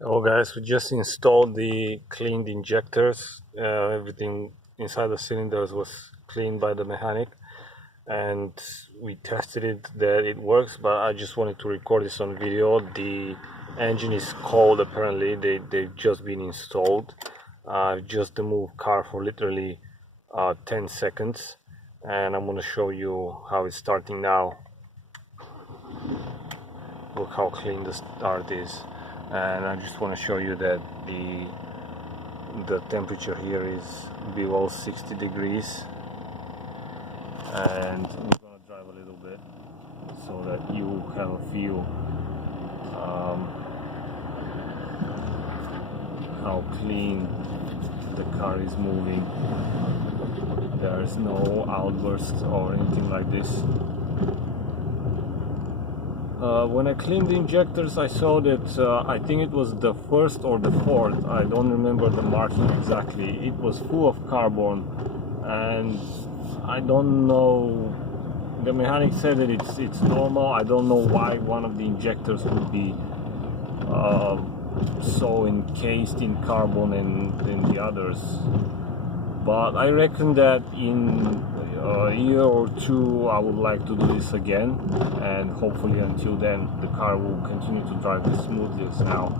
Oh guys, we just installed the cleaned injectors. Everything inside the cylinders was cleaned by the mechanic, and we tested it that it works. But I just wanted to record this on video. The engine is cold. Apparently, they've just been installed. Just the move car for literally 10 seconds, and I'm gonna show you how it's starting now. Look how clean the start is. And I just want to show you that the temperature here is below 60 degrees, and we're gonna drive a little bit so that you have a feel how clean the car is moving. There's no outbursts or anything like this. When I cleaned the injectors, I saw that I think it was the first or the fourth, I don't remember the marking exactly, it was full of carbon, and I don't know, the mechanic said that it's normal. I don't know why one of the injectors would be so encased in carbon and the others, but I reckon that in a year or two I would like to do this again, and hopefully until then the car will continue to drive as smoothly as now.